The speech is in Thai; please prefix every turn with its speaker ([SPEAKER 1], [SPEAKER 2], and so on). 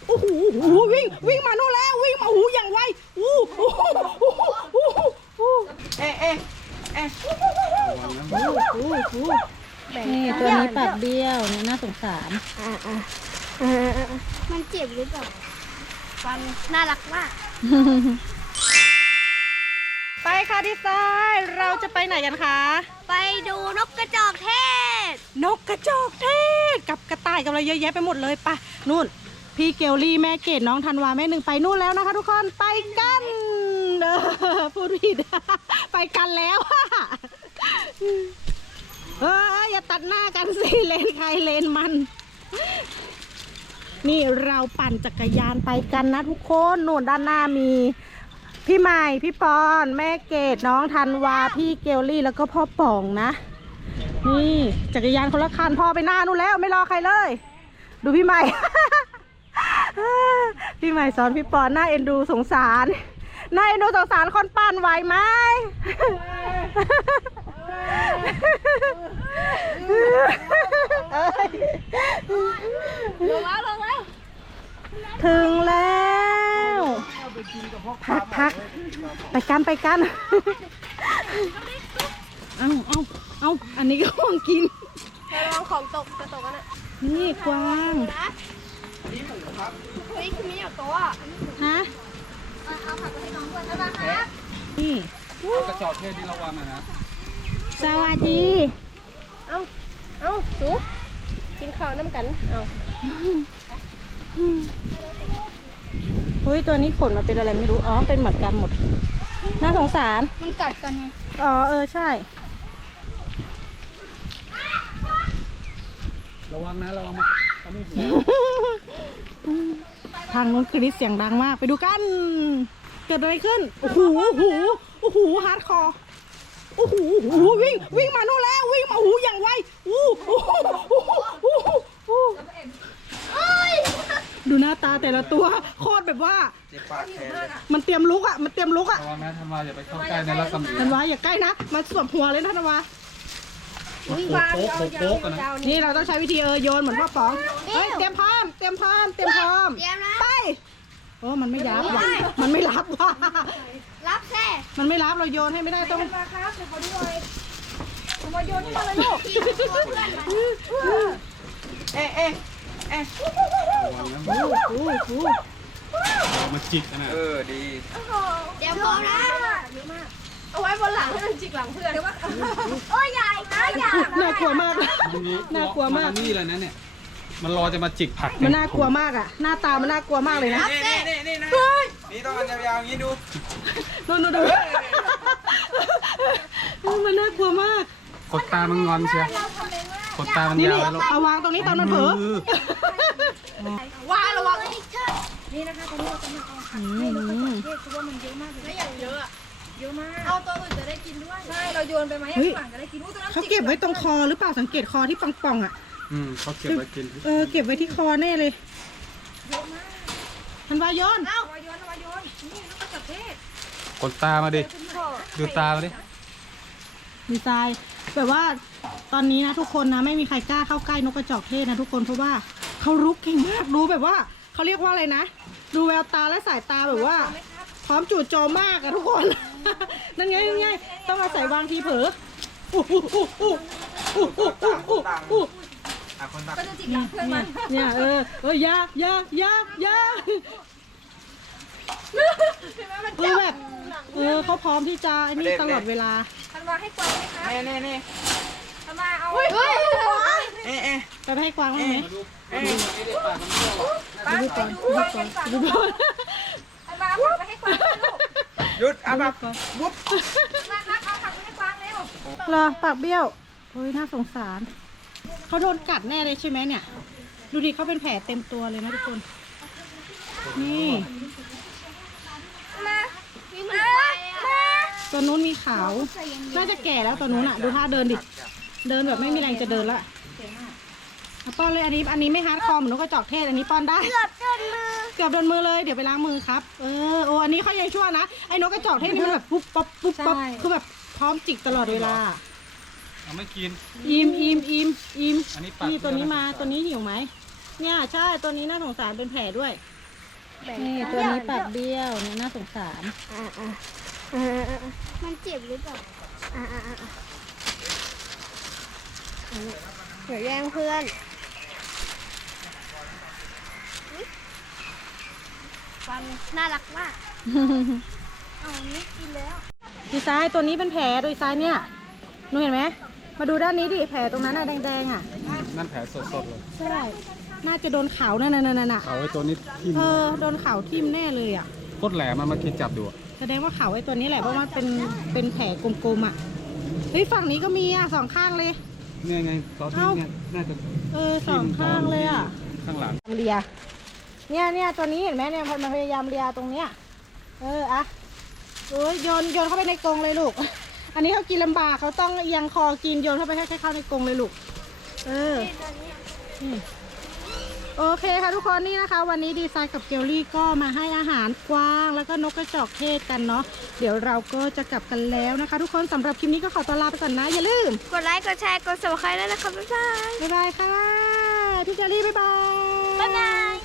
[SPEAKER 1] โอ้โหวิ่งมาโน่นแล้ววิ่งมาอย่างไวเอ๊ะ
[SPEAKER 2] นี่ตัวนี้ปากเบี้ยวเนี่ยน่าสงสาร
[SPEAKER 3] มันเจ็บหรือเปล่าฟันน่ารักมาก
[SPEAKER 1] ไปค่ะดีไซน์เราจะไปไหนกันคะ
[SPEAKER 3] ไปดูนกกระจอกเทศ
[SPEAKER 1] นกกระจอกเทศกับกระต่ายกับอะไรเยอะแยะไปหมดเลยไปนู่นพี่เกลลี่แม่เกดน้องธันวาแม่หนึ่งไปนู่นแล้วนะคะทุกคนไปกันพูดผิด ไปกันแล้วอย่าตัดหน้ากันสิเลนใครเลนมันนี่เราปั่นจักรยานไปกันนะทุกคนนู่นด้านหน้ามีพี่ใหม่พี่ปอนแม่เกดน้องธันวาพี่เกลลี่แล้วก็พ่อป่องนะนี่จักรยานคนละคันพ่อไปหน้านู่นแล้วไม่รอใครเลยดูพี่ใหม่ พี่ใหม่สอนพี่ปอนน่าเอ็นดูสงสารน่าเอ็นดูสงสารคนปั่นไหวไหม
[SPEAKER 3] ลงแล้ว
[SPEAKER 1] ถึงแล้วพักไปกันเอาอันนี้ก็ของกิน
[SPEAKER 3] ระวังของตกจะตกกันอ่ะ
[SPEAKER 1] นี่กวาง
[SPEAKER 3] เฮ้ยคือมีอยู่ตัวอ่ะ
[SPEAKER 1] ฮะ
[SPEAKER 3] เอาผักไปให้น้องด้วยนะครับ
[SPEAKER 1] นี่
[SPEAKER 4] กระจอกเทศนี่ระวังนะ
[SPEAKER 1] สวัสดี
[SPEAKER 3] เอาสูกินข้าวน้ำกันเอา
[SPEAKER 1] เฮ้ยตัวนี้ขนมาเป็นอะไรไม่รู้อ๋อเป็นเหมือนกันหมดน่าสงสาร
[SPEAKER 3] มันกัดกันไง
[SPEAKER 1] อ๋อใช่
[SPEAKER 4] ระวังนะระวังเขาไม่หัว
[SPEAKER 1] ทางนู้นคือนี่เสียงดังมากไปดูกันเกิดอะไรขึ้นโอ้โหฮาร์ดคอร์โอ้โหวิ่งมาโน่นแล้ววิ่งมาอย่างไวดูหน้าตาแต่ละตัวโคตรแบบว่า
[SPEAKER 4] เจ็บปากแทนเลย
[SPEAKER 1] มันเตรียมลุกอ่ะ
[SPEAKER 4] ระวังนะทำมาอย่าไปเข้าใกล้ในรัศมี
[SPEAKER 1] ธันวาอย่าใกล้นะมาสวมหัวเลยนะธันวา
[SPEAKER 4] โป๊กกันนะ
[SPEAKER 1] นี่เราต้องใช้วิธีโยนเหมือนพ่อป๋องเฮ้ยเตรียมพร้อม
[SPEAKER 3] เดี๋ยวนะ
[SPEAKER 1] ไปโอ้มันไม่ยับว่ะมันไม่รับว่ะ
[SPEAKER 3] รับแท้
[SPEAKER 1] มันไม่รับเราโยนให้ไม่ได้ต้อง
[SPEAKER 3] มาครับเดี๋ยวขอดูหน่อยมาโยนให้มาเลยลูกกินตัวเพื่อนมัน
[SPEAKER 4] ระวังนะมาจิกนะดี
[SPEAKER 3] เดี๋ยวพอนะเอาไว้บนหลังให้มันจิกหลังเพื่อนเดี๋ยวว่าโอ้ยใหญ่นะใหญ่
[SPEAKER 1] น่ากลัวมากน่ากลัวมาก
[SPEAKER 4] นี่เลยนะเนี่ยมันรอจะมาจิกผัก
[SPEAKER 1] มันน่ากลัวมากอ่ะหน้าตามันน่ากลัวมากเลยนะ
[SPEAKER 4] นี่นะนี่ต้องมันยาวๆอย่างนี้ดู
[SPEAKER 1] ดูมันน่ากลัวมาก
[SPEAKER 4] ขดตามันงอนเชียวขดตามัน
[SPEAKER 1] นี่
[SPEAKER 4] ยาวแล้ว
[SPEAKER 1] เอาวางตรงนี้ตอนมันเผลอ
[SPEAKER 3] ว่าระวัง
[SPEAKER 1] อืม
[SPEAKER 3] ไม่อย่างเยอะอะเยอะมากเอาตัวอื่นจะได้กินด้วยใช่เราโยนไปไหม
[SPEAKER 1] เฮ้ย
[SPEAKER 3] ฝั่งจะได้กินตัวนั้น
[SPEAKER 1] เขาเก็บไว้ตรงคอหรือเปล่าสังเกตคอที่ป่องๆอ่ะ
[SPEAKER 4] เขาเก็บไว้กิน
[SPEAKER 1] เก็บไว้ที่คอแน่เลยธันวาโยน
[SPEAKER 3] เอาโยนนี่นกกระจอกเทศ
[SPEAKER 4] ขดตามาดิดูตามาดิ
[SPEAKER 1] ดีไซน์แบบว่าตอนนี้นะทุกคนนะไม่มีใครกล้าเข้าใกล้นกกระจอกเทศนะทุกคนเพราะว่าเขารุกเก่งมากดูแบบว่าเขาเรียกว่าอะไรนะดูแววตาและสายตาแบบว่า พร้อมจู่โจมมากอะทุกคน นั่นไงต้องอาศัยวางทีเผลอ
[SPEAKER 3] ก็จะจิกหลังเพื่อนมัน
[SPEAKER 1] เนี่ยยาแบบเขาพร้อมที่จะนี่ตลอดเวลา
[SPEAKER 3] ธันวาให้กวางไหมคะ
[SPEAKER 4] นี่
[SPEAKER 3] ธันวาเอา
[SPEAKER 1] เฮ้ย
[SPEAKER 3] ไป
[SPEAKER 1] ไปให้กวางไหม
[SPEAKER 3] ไปดูก่อน
[SPEAKER 1] ดูก่อน
[SPEAKER 3] ธันวาเอาผักไปให้กวางลูก
[SPEAKER 4] หยุดเอาแบบวุบ
[SPEAKER 3] มาครับเอาผักไปให้กวางเร็ว
[SPEAKER 1] เหรอปากเบี้ยวเฮ้ยน่าสงสารเขาโดนกัดแน่เลยใช่ไหมเนี่ยดูดิเขาเป็นแผลเต็มตัวเลยนะทุกคนนี่
[SPEAKER 3] มาวิ่งมามา
[SPEAKER 1] ตัวนู้นมีขาวน่าจะแก่แล้วตัวนู้นอ่ะดูท่าเดินดิเดินแบบไม่มีแรงจะเดินละป้อนเลยอันนี้ไม่ฮาร์ดคอร์เหมือนนกกระจอกเทศอันนี้ป้อนได้
[SPEAKER 3] เกือบโดนมือ
[SPEAKER 1] เกือบโดนมือเลยเดี๋ยวไปล้างมือครับโอ้อันนี้เขายังชั่วนะไอ้นกกระจอกเทศนี่มันแบบปุ๊บปั๊บคือแบบพร้อมจิกตลอดเวลา
[SPEAKER 4] เอาไม่กิน
[SPEAKER 1] อิม
[SPEAKER 4] อันนี้ปาก
[SPEAKER 1] นี่ตัวนี้มาตัวนี้หิวไหมเนี่ยใช่ตัวนี้น่าสงสารเป็นแผลด้วย
[SPEAKER 2] นี่ตัวนี้ปากเบี้ยวเนี่ยน่าสงสาร
[SPEAKER 3] มันเจ็บหรือเปล่าเดี๋ยวแย่งเพื่อนฟันน่ารักมากเอานี้กินแล้ว
[SPEAKER 1] ดีไซน์ตัวนี้เป็นแผลดีไซน์เนี่ยหนูเห็นไหมมาดูด้านนี้ดิแผลตรงนั้นน่ะแดงๆอ่ะ
[SPEAKER 4] นั่นแผลสดๆเลย
[SPEAKER 1] ใช่น่าจะโดนเขานั่นน่ะ
[SPEAKER 4] เอาไว้ตัวนี้ทิ่ม
[SPEAKER 1] โดนเขาทิ่มแน่เลยอ่ะ
[SPEAKER 4] โคตรแหลมมาเมื่อกี้จับดูอะ
[SPEAKER 1] แสดงว่าเขาไอ้ตัวนี้แหละเพราะมันเป็นแผลกลมๆอ่ะเฮ้ยฝั่งนี้ก็มีอ่ะสองข้างเลย
[SPEAKER 4] เนี่ยไงตอนที่เนี่ยน่าจะ
[SPEAKER 1] สองข้างเลยอ่ะ
[SPEAKER 4] ข้างหลัง
[SPEAKER 1] เลียเนี่ยตัวนี้เห็นไหมเนี่ยมันพยายามเลียตรงเนี้ยอะโยนเข้าไปในกรงเลยลูก อันนี้เขากินลำบากเขาต้องเอียงคอกินโยนเข้าไปให้เข้าในกรงเลยลูกโอเคค่ะทุกคนนี่นะคะ วันนี้ดีไซน์กับเกลลี่ก็มาให้อาหารกวางแล้วก็นกกระจอกเทศกันเนาะเดี๋ยวเราก็จะกลับกันแล้วนะคะ ทุกคนสำหรับคลิปนี้ก็ขอตัวลาไปก่อนนะอย่าลืม
[SPEAKER 3] กดไลค์ กดแชร์ กด subscribe ด้วยนะครับ บ๊ายบาย
[SPEAKER 1] บ๊ายบายค่ะพี่เกลลี่บ๊ายบาย
[SPEAKER 3] บ๊ายบาย